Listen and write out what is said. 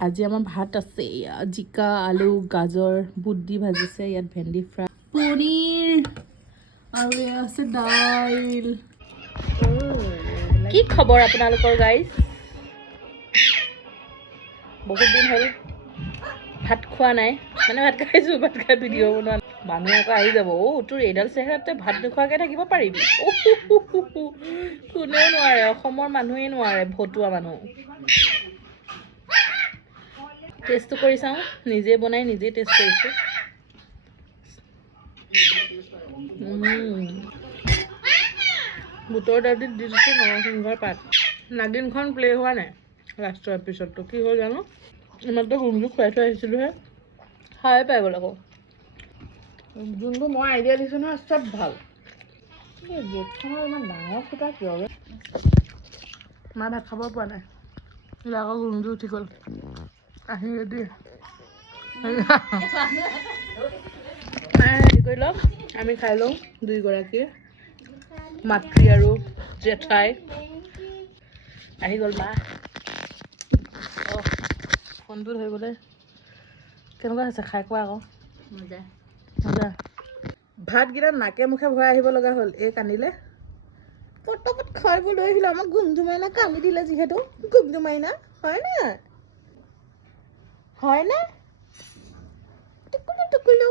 আজি আমাৰ ভাত আছে জিকা আলু গাজৰ বুট দি ভাজিছে ইয়াত ভেন্দি ফ্ৰাই পনীৰ আৰু এয়া আছে দাইল কি খবৰ আপোনালোকৰ গাইজ বহুত দিন হ'ল ভাত খোৱা নাই মানে ভাত খাইছোঁ ভাত খাই ভিডিঅ' বনোৱা মানুহ আকৌ আহি যাব তোৰ এইডাল চেহেৰাতে ভাত নোখোৱাকৈ থাকিব পাৰিবি কোনেও নোৱাৰে অসমৰ মানুহেই নোৱাৰে ভতুৱা মানুহ টেষ্টটো কৰি চাওঁ নিজে বনাই নিজে টেষ্ট কৰিছোঁ বুটৰ দালিত দি দিছোঁ নৰসিংহৰ পাত নাগিনখন প্লে' হোৱা নাই লাষ্টৰ এপিছ'ডটো কি হ'ল জানো ইমানটো গুমজু খুৱাই থৈ আহিছিলোঁহে খাই পাই গ'ল আকৌ যোনবোৰ মই আইডিয়া দিছোঁ নহয় চব ভাল এই গেটখনৰ ইমান ডাঙৰ ফুটা কিয় মা ভাত খাব পৰা নাই আকৌ গুমজু উঠি গ'ল আহি দেই হেৰি কৰি লওক আমি খাই লওঁ দুইগৰাকীয়ে মাতৃ আৰু জেঠাই আহি গ'ল মা অঁ ফোনটো ধৰিবলৈ কেনেকুৱা হৈছে খাই কোৱা আকৌ মজা মজা ভাতকেইটা নাকে মুখে ভৰাই আহিব লগা হ'ল এই কান্দিলে পটপট খাই বৈ লৈ আহিলে আমাক গুমজুমাইনা কান্দি দিলে যিহেতু গুমজুমাইনা হয় নাই হয় না টুকুলু টুকুলু